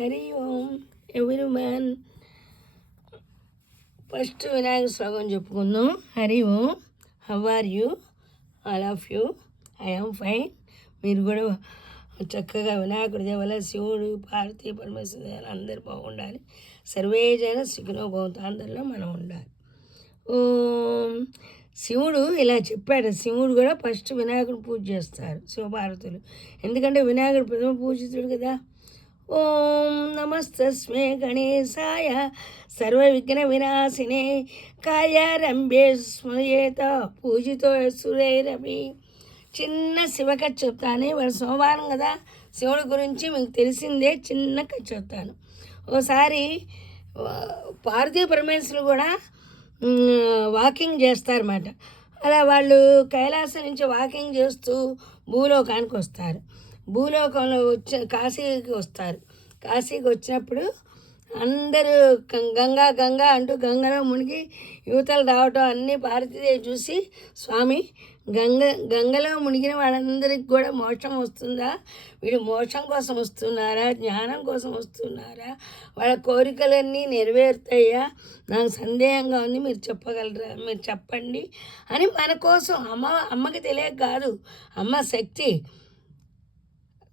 హరి ఓం ఎవరి man. First Vinayaka శ్లోకం చెప్పుకుందాం. Hari Om. How are you? All of you. I am fine. మీరు కూడా చక్కగా వినాయకుడి దేవల శివుడు పార్వతీ పరమేశ్వర దేవాల అందరూ బాగుండాలి. సర్వే జన సుఖినో భవంతు, అందరిలో మనం ఉండాలి. ఓం. శివుడు ఇలా చెప్పాడు. శివుడు కూడా ఫస్ట్ వినాయకుడు పూజ చేస్తారు శివపార్వతులు, ఎందుకంటే వినాయకుడు ప్రథమ పూజితుడు కదా. ఓం నమస్తస్మే గణేశాయ సర్వ విఘ్న వినాశినే కాయారంభే స్మయేత పూజితో సురైరవి. చిన్న శివ కథ చెప్తాను. వాడు సోమవారం కదా, శివుడి గురించి మీకు తెలిసిందే. చిన్న కథ చెప్తాను. ఓసారి పార్వతీ పరమేశ్వరులు కూడా వాకింగ్ చేస్తారన్నమాట. అలా వాళ్ళు కైలాసం నుంచి వాకింగ్ చేస్తూ భూలోకానికి వస్తారు. భూలోకంలో కాశీకి వస్తారు. కాశీకి వచ్చినప్పుడు అందరూ గంగా గంగా అంటూ గంగలో మునిగి యువతలు రావటం అన్నీ పార్వతీదేవి చూసి, స్వామి గంగలో మునిగిన వాళ్ళందరికీ కూడా మోక్షం వస్తుందా? వీడు మోక్షం కోసం వస్తున్నారా, జ్ఞానం కోసం వస్తున్నారా, వాళ్ళ కోరికలన్నీ నెరవేరుతాయా? నాకు సందేహంగా ఉంది, మీరు చెప్పగలరా, మీరు చెప్పండి అని మన కోసం అమ్మకి తెలియక కాదు, అమ్మ శక్తి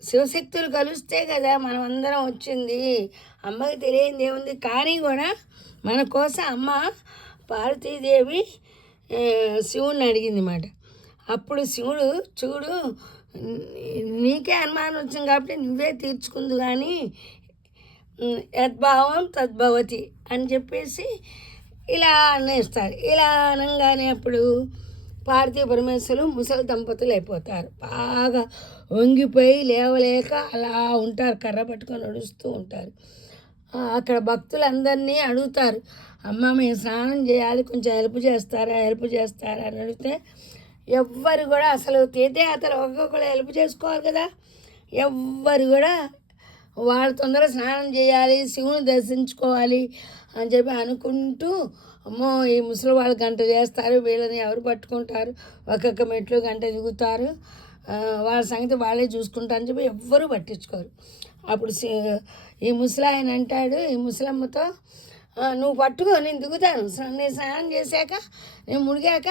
శివశక్తులు కలిస్తే కదా మనం అందరం వచ్చింది. అమ్మకి తెలియంది ఏముంది, కానీ కూడా మన కోసం అమ్మ పార్వతీదేవి శివుణ్ణి అడిగింది అన్నమాట. అప్పుడు శివుడు, చూడు నీకే అనుమానం వచ్చింది కాబట్టి నువ్వే తీర్చుకుందు, కానీ యద్భావం తద్భవతి అని చెప్పేసి ఇలా అనేస్తారు. ఇలా అనగానే అప్పుడు పార్వతీ పరమేశ్వరులు ముసలి దంపతులు అయిపోతారు. బాగా వంగిపోయి లేవలేక అలా ఉంటారు, కర్ర పట్టుకొని నడుస్తూ ఉంటారు. అక్కడ భక్తులందరినీ అడుగుతారు, అమ్మ మేము స్నానం చేయాలి, కొంచెం హెల్ప్ చేస్తారా అని అడిగితే ఎవ్వరు కూడా, అసలు తీర్థయాత్రలు ఒక్కొక్కరు హెల్ప్ చేసుకోవాలి కదా, ఎవ్వరు కూడా వాళ్ళు తొందరగా స్నానం చేయాలి, శివుని దర్శించుకోవాలి అని చెప్పి అనుకుంటూ, అమ్మో ఈ ముసలి వాళ్ళు గంట చేస్తారు, వీళ్ళని ఎవరు పట్టుకుంటారు, ఒక్కొక్క మెట్లు గంట దిగుతారు, వాళ్ళ సంగతి వాళ్ళే చూసుకుంటారని చెప్పి ఎవ్వరూ పట్టించుకోరు. అప్పుడు ఈ ముసలాయన అంటాడు ఈ ముసలమ్మతో, నువ్వు పట్టుకో, నేను దిగుతాను, నేను స్నానం చేశాక నేను మునిగాక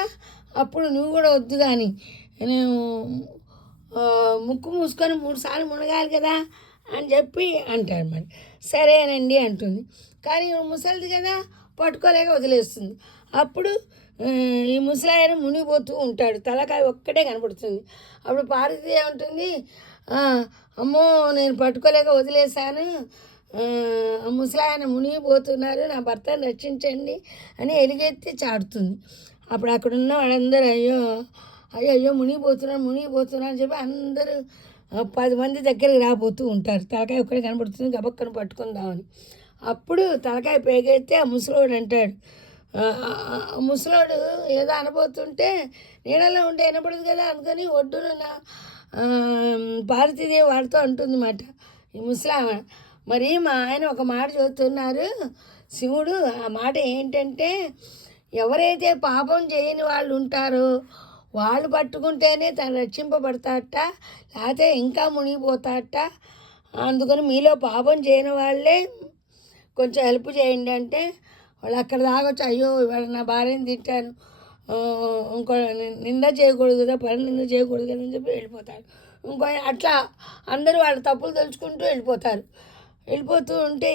అప్పుడు నువ్వు కూడా వద్దు, కానీ నేను ముక్కు మూసుకొని 3 సార్లు మునగాలి కదా అని చెప్పి అంటాడు. మరి సరేనండి అంటుంది, కానీ ముసలిది కదా పట్టుకోలేక వదిలేస్తుంది. అప్పుడు ఈ ముసలాయన మునిగిపోతూ ఉంటాడు, తలకాయ ఒక్కటే కనపడుతుంది. అప్పుడు పార్వతి ఏమంటుంది, అమ్మో నేను పట్టుకోలేక వదిలేశాను, ముసలాయన మునిగిపోతున్నారు, నా భర్తను రక్షించండి అని ఎలుగెత్తి చాడుతుంది. అప్పుడు అక్కడున్న వాళ్ళందరూ అయ్యో అయ్యో అయ్యో మునిగిపోతున్నారు అని చెప్పి అందరూ 10 మంది దగ్గరికి రాబోతూ ఉంటారు. తలకాయ ఒక్కడే కనపడుతుంది, గబక్కను పట్టుకుందామని. అప్పుడు తలకాయ పేగైతే ఆ ముసలోడు అంటాడు, ముసలోడు ఏదో అనబోతుంటే నీడలో ఉంటే వినపడదు కదా అనుకొని ఒడ్డున పార్వతీదేవి వాడితో అంటుంది మాట ఈ ముసలామె. మరి మా ఆయన ఒక మాట చెబుతున్నారు శివుడు, ఆ మాట ఏంటంటే ఎవరైతే పాపం చేయని వాళ్ళు ఉంటారో వాళ్ళు పట్టుకుంటేనే తను రక్షింపబడతాడట, లేకపోతే ఇంకా మునిగిపోతాడట, అందుకని మీలో పాపం చేయని వాళ్ళే కొంచెం హెల్ప్ చేయండి అంటే వాళ్ళు అక్కడ దాగొచ్చు, అయ్యో ఇవాళ నా భార్యని తింటాను, ఇంకో నింద చేయకూడదు కదా, నింద చేయకూడదు కదా అని చెప్పి వెళ్ళిపోతారు. ఇంకో అట్లా అందరూ వాళ్ళ తప్పులు తెలుసుకుంటూ వెళ్ళిపోతూ ఉంటే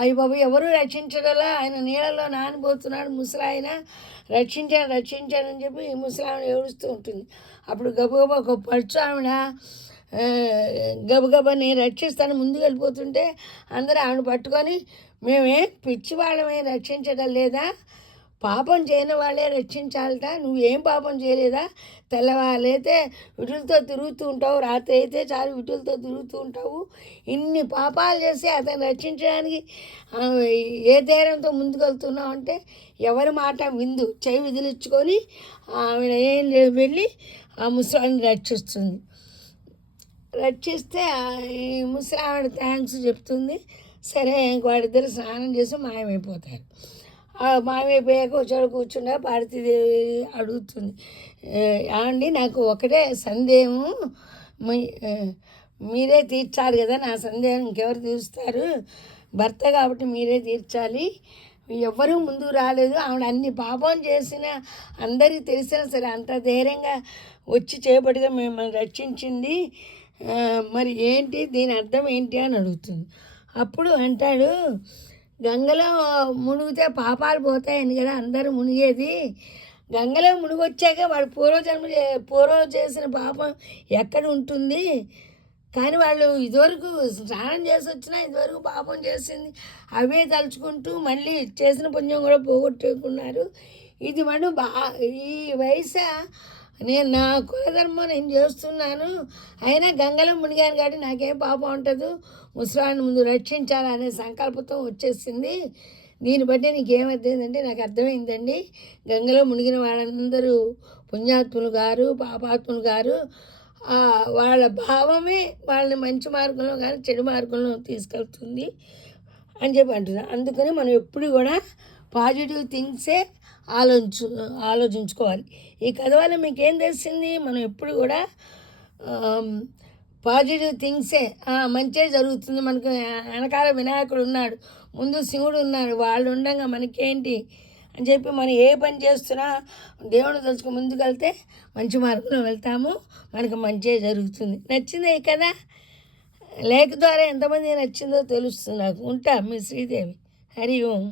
అయ్య బాబు ఎవరు రక్షించగల, ఆయన నీళ్ళలో నానిపోతున్నాడు ముసలాయన, రక్షించానని చెప్పి ఈ ముసలాయన ఏడుస్తూ ఉంటుంది. అప్పుడు గబగబా ఒక పడుచు ఆవిడ గబగబా నేను రక్షిస్తాను ముందుకు వెళ్ళిపోతుంటే అందరూ ఆవిడ పట్టుకొని, మేమే పిచ్చి వాళ్ళమే రక్షించడం లేదా, పాపం చేయని వాళ్ళే రక్షించాలట, నువ్వేం పాపం చేయలేదా, తెల్లవాళ్ళైతే విటులతో తిరుగుతూ ఉంటావు, రాత్రి అయితే చాలు విటులతో తిరుగుతూ ఉంటావు, ఇన్ని పాపాలు చేసి అతను రక్షించడానికి ఏ ధైర్యంతో ముందుకు వెళ్తున్నావు అంటే ఎవరి మాట విందు చెవి విదిలించుకొని ఆవిడ వెళ్ళి ఆ ముసలాన్ని రక్షిస్తే ఈ ముసలావిడ థ్యాంక్స్ చెప్తుంది. సరే వాడిద్దరు స్నానం చేసి మాయమైపోతారు. మాయమైపోయాక వచ్చాడు కూర్చుండా పార్వతీదేవి అడుగుతుంది, ఏమండి నాకు ఒకటే సందేహం, మీరే తీర్చాలి కదా నా సందేహం, ఇంకెవరు తీరుస్తారు? భర్త కాబట్టి మీరే తీర్చాలి. ఎవ్వరూ ముందుకు రాలేదు. ఆవిడ అన్ని పాపం చేసిన అందరికీ తెలిసినా సరే అంత ధైర్యంగా వచ్చి చేపట్టుగా మిమ్మల్ని రక్షించింది. మరి ఏంటి దీని అర్థం ఏంటి అని అడుగుతుంది. అప్పుడు అంటాడు, గంగలో మునిగితే పాపాలు పోతాయని కదా అందరూ మునిగేది. గంగలో మునిగొచ్చాక వాడు పూర్వం చేసిన పాపం ఎక్కడ ఉంటుంది? కానీ వాళ్ళు ఇదివరకు స్నానం చేసి వచ్చినా ఇదివరకు పాపం చేసింది అవే తలుచుకుంటూ మళ్ళీ చేసిన పుణ్యం కూడా పోగొట్టుకున్నారు. ఇది మనం ఈ వయసు నేను నా కులధర్మం నేను చేస్తున్నాను, అయినా గంగలో మునిగాను కాబట్టి నాకేం పాపం ఉంటుంది, ముసలాన్ని ముందు రక్షించాలనే సంకల్పంతో వచ్చేసింది. దీన్ని బట్టి నీకేమర్థమైందంటే నాకు అర్థమైందండి, గంగలో మునిగిన వాళ్ళందరూ పుణ్యాత్ములు గారు పాపాత్ములు గారు. వాళ్ళ భావమే వాళ్ళని మంచి మార్గంలో కానీ చెడు మార్గంలో తీసుకెళ్తుంది అని చెప్పి అంటున్నాను. అందుకని మనం ఎప్పుడు కూడా పాజిటివ్ థింగ్సే ఆలోచించుకోవాలి. ఈ కథ వల్ల మీకేం తెలిసింది? మనం ఎప్పుడు కూడా పాజిటివ్ థింగ్సే, మంచే జరుగుతుంది. మనకు వెనకాల వినాయకుడు ఉన్నాడు, ముందు శివుడు ఉన్నాడు, వాళ్ళు ఉండగా మనకేంటి అని చెప్పి మనం ఏ పని చేస్తున్నా దేవుడు తలుచుకు ముందుకెళ్తే మంచి మార్గంలో వెళ్తాము, మనకు మంచే జరుగుతుంది. నచ్చిందే కదా? లేఖ ద్వారా ఎంతమంది నచ్చిందో తెలుస్తుంది నాకు. ఉంటా మీ శ్రీదేవి. హరి ఓం.